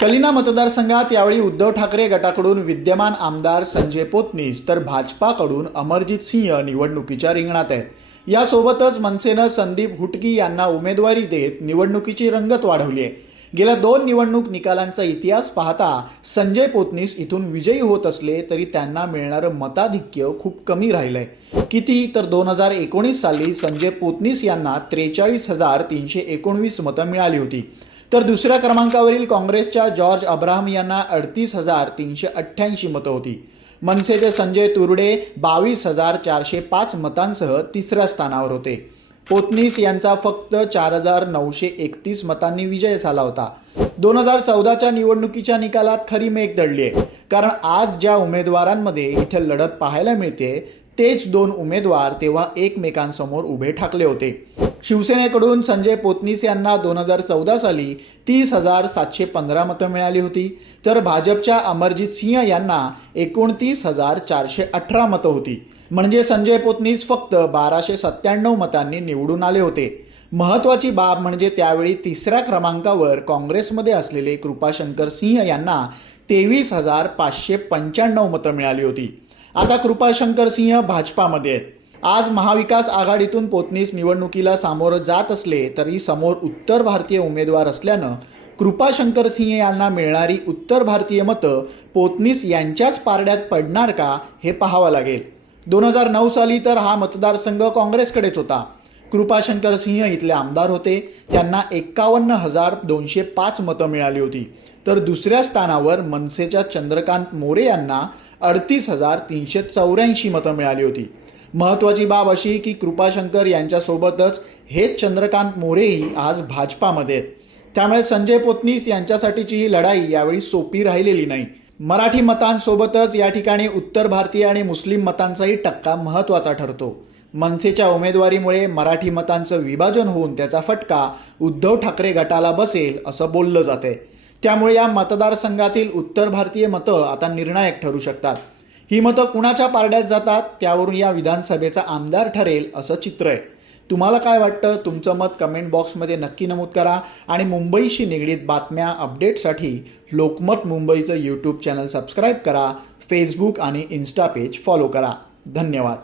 कलिना मतदारसंघात यावेळी उद्धव ठाकरे गटाकडून विद्यमान आमदार संजय पोतनीस तर भाजपाकडून अमरजित सिंह निवडणुकीच्या रिंगणात आहेत. यासोबतच मनसेनं संदीप हुटकी यांना उमेदवारी देत निवडणुकीची रंगत वाढवली आहे. गेल्या दोन निवडणूक निकालांचा इतिहास पाहता संजय पोतनीस इथून विजयी होत असले तरी त्यांना मिळणारं मताधिक्य खूप कमी राहिलंय. किती? तर दोन हजार एकोणीस साली संजय पोतनीस यांना त्रेचाळीस हजार तीनशे एकोणवीस मतं मिळाली होती. तर दुसऱ्या क्रमांकावरील काँग्रेसच्या जॉर्ज अब्राहम यांना अडतीस हजार तीनशे अठ्ठ्याऐंशी मतं होती. मनसेचे संजय तुरडे बावीस हजार चारशे पाच मतांसह तिसऱ्या स्थानावर होते. पोतनीस यांचा फक्त चार हजार नऊशे एकतीस मतांनी विजय झाला होता. दोन हजार चौदाच्या निवडणुकीच्या निकालात खरी मेघ दडली आहे. कारण आज ज्या उमेदवारांमध्ये इथे लढत पाहायला मिळते तेच दोन उमेदवार तेव्हा एकमेकांसमोर उभे ठाकले होते. शिवसेनेकडून संजय पोतनीस यांना दोन हजार चौदा साली तीस हजार सातशे पंधरा मतं मिळाली होती. तर भाजपच्या अमरजित सिंह यांना एकोणतीस हजार चारशे अठरा मतं होती. म्हणजे संजय पोतनीस फक्त बाराशे सत्त्याण्णव मतांनी निवडून आले होते. महत्वाची बाब म्हणजे त्यावेळी तिसऱ्या क्रमांकावर काँग्रेसमध्ये असलेले कृपाशंकर सिंह यांना तेवीस हजार पाचशे पंच्याण्णव मतं मिळाली होती. आता कृपाशंकर सिंह भाजपामध्ये आहेत. आज महाविकास आघाडीतून पोतनीस निवडणुकीला सामोरं जात असले तरी समोर उत्तर भारतीय उमेदवार असल्यानं कृपाशंकर सिंह यांना मिळणारी उत्तर भारतीय मतं पोतनीस यांच्याच पारड्यात पडणार का हे पाहावं लागेल. दोन हजार नऊ साली तर हा मतदारसंघ काँग्रेसकडेच होता. कृपाशंकर सिंह इथले आमदार होते. त्यांना एक्कावन्न हजार दोनशे पाच मतं मिळाली होती. तर दुसऱ्या स्थानावर मनसेच्या चंद्रकांत मोरे यांना अडतीस हजार तीनशे चौऱ्याऐंशी मतं मिळाली होती. महत्वाची बाब अशी की कृपाशंकर यांच्यासोबतच हेच चंद्रकांत मोरेही आज भाजपामध्ये आहेत. त्यामुळे संजय पोतनीस यांच्यासाठीची ही लढाई यावेळी सोपी राहिलेली नाही. मराठी मतांसोबतच या ठिकाणी उत्तर भारतीय आणि मुस्लिम मतांचाही टक्का महत्त्वाचा ठरतो. मनसेच्या उमेदवारीमुळे मराठी मतांचं विभाजन होऊन त्याचा फटका उद्धव ठाकरे गटाला बसेल असं बोललं जातंय. त्यामुळे या मतदारसंघातील उत्तर भारतीय मतं आता निर्णायक ठरू शकतात. ही मतं कुणाच्या पारड्यात जातात त्यावरून या विधानसभेचा आमदार ठरेल असं चित्र आहे. तुम्हाला काय वाटतं? तुमचं मत कमेंट बॉक्समध्ये नक्की नमूद करा आणि मुंबईशी निगडीत बातम्या अपडेटसाठी लोकमत मुंबईचं यूट्यूब चॅनल सबस्क्राईब करा फेसबुक आणि इन्स्टा पेज फॉलो करा. धन्यवाद.